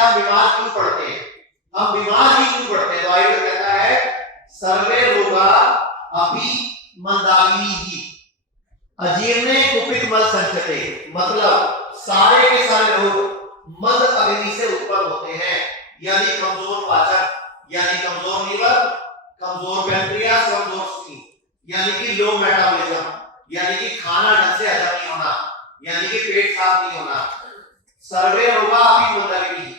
हम बीमार क्यों पड़ते हैं, हम बीमार ही क्यों पड़ते हैं। तो आयुर्वेद कहता है सर्वे रोगा अपि मंदाग्नि, अजीर्णे कुपित मल संचते, मतलब सारे के सारे रोग मद अग्नि से उत्पन्न होते हैं। यानी कमजोर पाचन, यानी कमजोर लीवर, कमजोर पैंक्रियास, कमजोर स्कीन, यानी कि लो मेटाबॉलिज्म, यानी कि खाना ढंग से हजम नहीं होना, यानी कि पेट साफ नहीं होना। सर्वे रोगा अपि मंदाग्नि,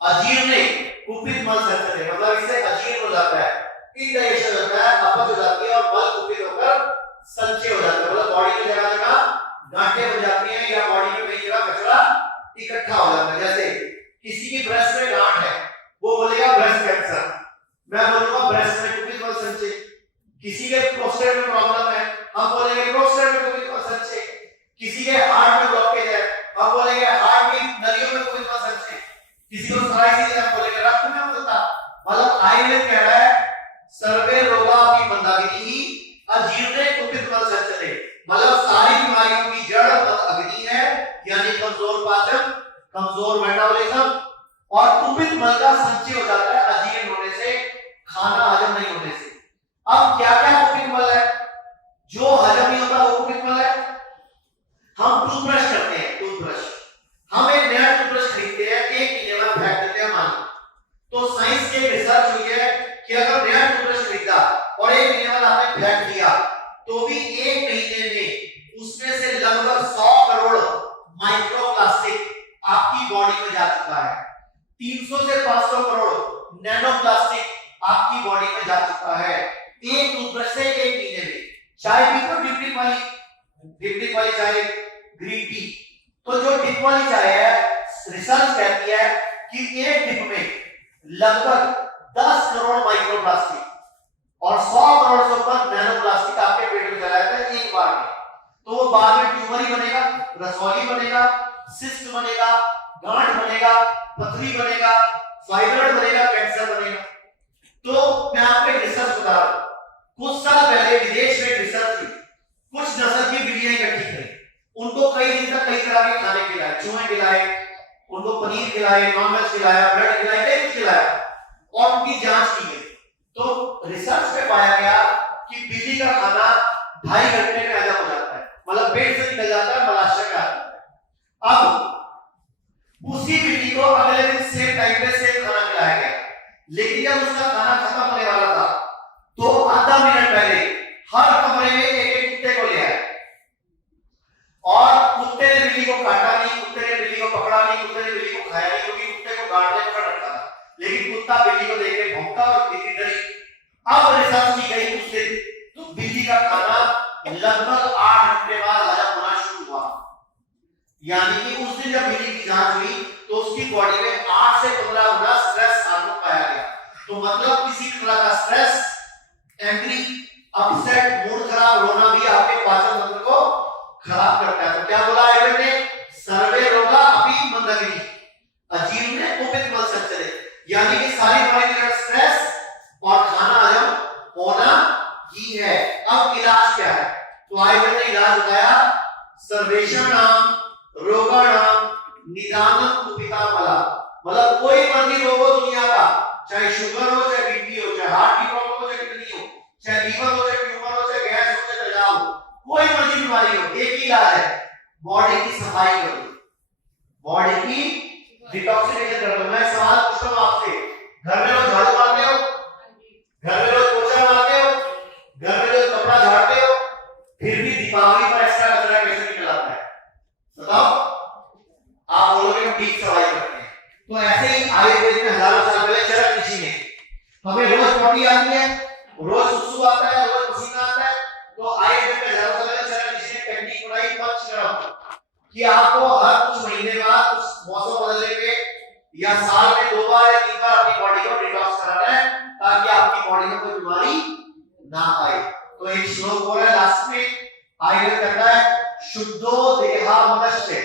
अजीर्ण कुपित मल संचते, मतलब इससे अजीर्ण हो जाता है, इंडाइजेशन हो जाता है, अपच हो जाती है और मल कुपित होकर संचय हो जाता है। मतलब बॉडी में जगह जगह गांठें बन जाती हैं या बॉडी में कई जगह कचरा इकट्ठा हो जाता है। जैसे किसी की ब्रेस्ट में गांठ है, वो बोलेगा ब्रेस्ट कैंसर, मैं बोलूंगा ब्रेस्ट में कुपित मल संचय। किसी के प्रोस्टेट में प्रॉब्लम है, हम बोलेंगे प्रोस्टेट में कुपित मल संचय। किसी के हार्ट में ब्लॉकेज है, हम बोलेंगे हार्ट की नलियों में कुपित मल संचय। किसी को सोराइसिस है, हम बोलेंगे रक्त में होता। मतलब आयुर्वेद कह रहा है सर्वे रोगा अपि मंदाग्नि अजीर्णे कुपित मल संचते, मतलब सारी बीमारियों की जड़ मद अग्नि है, यानी कमजोर पाचन, कमजोर मेटाबॉलिज्म और कुपित मल का संचय हो जाता है अजीर्ण होने से, खाना हजम नहीं होने से। अब क्या क्या कुपित मल है जो हजम नहीं होता, वो कुपित मल है। हम टूथब्रश करते हैं, टूथब्रश, हम एक नया टूथब्रश खरीदते हैं, एक महीने बाद फेंक देते हैं मान। तो साइंस के रिसर्च हुई है कि अगर नया टूथब्रश खरीदा और एक महीने बाद आपने फेंक दिया, तो भी एक महीने में उसमें से लगभग 100 करोड़ माइक्रोप्लास्टिक आपकी बॉडी में जा चुका है। 300 से 500 करोड़ नैनोप्लास्टिक आपकी बॉडी में जा चुका है एक टूथब्रश से एक महीने में। चाय पी तो डिप वाली चाय, ग्रीन टी, तो जो डिप वाली चाय है, रिसर्च कहती है कि एक डिप में लगभग 10 करोड़ माइक्रोप्लास्टिक और 100 करोड़ से ऊपर नैनोप्लास्टिक आपके पेट में चला जाता है एक बार में। तो वो बाद में ट्यूमर ही बनेगा, रसौली बनेगा, सिस्ट बनेगा, गांठ बनेगा, पथरी बनेगा, फाइब्रॉइड बनेगा, कैंसर बनेगा। तो मैं आपको एक रिसर्च बता रहा हूं, कुछ साल पहले विदेश में रिसर्च हुई, कुछ नस्ल की बिल्लियां इकट्ठी करी, उनको कई दिन तक कई तरह के खाने खिलाए, चूहे खिलाए, उनको पनीर खिलाए, नॉनवेज खिलाया, ब्रेड खिलाया, कई कुछ खिलाया और उनकी जांच की गई। तो रिसर्च में पाया गया कि बिल्ली का खाना 2.5 घंटे में हजम हो जाता है, मतलब पेट से निकल जाता है, मलाशय में आता है। अब उसी बिल्ली को अगले दिन सेम टाइम पे सेम खाना खिलाया गया, लेकिन जब उसका खाना खत्म होने वाला था तो आधा मिनट पहले हर कमरे में एक कुत्ते को ले आया और कुत्ते ने बिल्ली को काटा नहीं, कुत्ते ने बिल्ली को पकड़ा नहीं, कुत्ते ने बिल्ली को खाया नहीं, क्योंकि कुत्ते को गाड़ने पकड़ रखा था, लेकिन कुत्ता बिल्ली को देख के भौंका और बिल्ली डरी। अब रिसर्च की गई उस दिन, तो बिल्ली का खाना लगभग 8 घंटे बाद हजम होना शुरू हुआ। यानी कि उस दिन जब बिल्ली की जांच हुई तो उसकी बॉडी में 8 से 15 गुना स्ट्रेस हार्मोन पाया गया। तो मतलब किसी भी तरह का स्ट्रेस, एंग्री, अपसेट, मूड खराब होना भी आपके पाचन तंत्र को खराब करता है। तो क्या बोला आयुर्वेद ने, सर्वे रोगा अपि मंदाग्नि अजीर्ण कुपित मल संचते, यानी कि सारी बीमारी का स्ट्रेस और खाना हजम होना ही है। अब इलाज क्या है, तो आयुर्वेद ने इलाज बताया सर्वेषाणाम रोगाणाम निदानं कुपिता मला, मतलब कोई मर्जी रोग हो दुनिया का, चाहे शुगर हो, चाहे बीपी हो, चाहे हार्ट की प्रॉब्लम हो, चाहे किडनी हो, चाहे लीवर हो, चाहे ट्यूमर हो, चाहे गैस हो, चाहे तेजाब हो, कोई मर्जी बीमारी हो, एक ही इलाज है, बॉडी की सफाई करो, बॉडी की डिटॉक्सिफिकेशन कर दो। मैं सवाल पूछता हूं आपसे, घर में रोज झाड़ू मारते हो, घर में रोज पोछा मारते हो, घर में रोज कपड़ा झाड़ते हो, फिर भी दीपावली पर एक्स्ट्रा कचरा कैसे निकल आता है, बताओ? आप बोलोगे हम ठीक सफाई करते हैं। तो ऐसे ही आयुर्वेद में हजारों साल पहले चरक ऋषि ने, हमें रोज पॉटी आती है, रोज सुसु आता है, रोज पसीना आता है, तो आयुर्वेद में हजारों साल पहले चरक ऋषि ने टेक्निक बनाई पंचकर्म कि आपको हर कुछ महीने बाद कुछ मौसम बदलने पे या साल में 2 बार या 3 बार अपनी बॉडी को डिटॉक्स कराना है, ताकि आपकी बॉडी में कोई बीमारी ना आए। तो एक श्लोक हो रहा है लास्ट में, आयुर्वेद कहता है शुद्धो देहा मनुष्य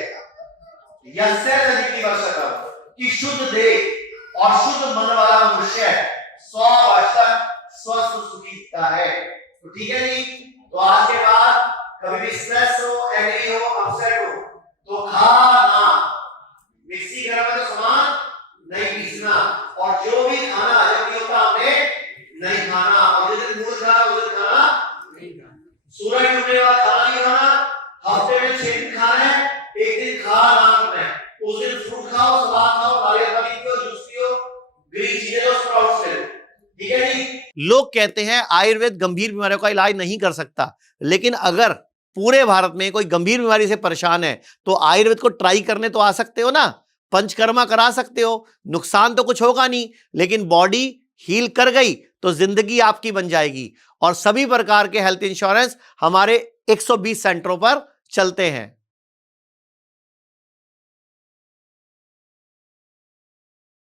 यस्य सदिति वर्षकम, कि शुद्ध देह और शुद्ध मन वाला मनुष्य 100 वर्ष तक स्वस्थ सुखी रहता है। तो ठीक है जी। तो आज के बाद कभी भी स्ट्रेस हो, एंग्री हो, अपसेट हो, तो खाना मिक्सी गर्म है तो सामान नहीं लोग कहते हैं आयुर्वेद गंभीर बीमारियों का इलाज नहीं कर सकता, लेकिन अगर पूरे भारत में कोई गंभीर बीमारी से परेशान है तो आयुर्वेद को ट्राई करने तो आ सकते हो ना, पंचकर्मा करा सकते हो, नुकसान तो कुछ होगा नहीं, लेकिन बॉडी हील कर गई तो जिंदगी आपकी बन जाएगी। और सभी प्रकार के हेल्थ इंश्योरेंस हमारे 120 सेंटरों पर चलते हैं।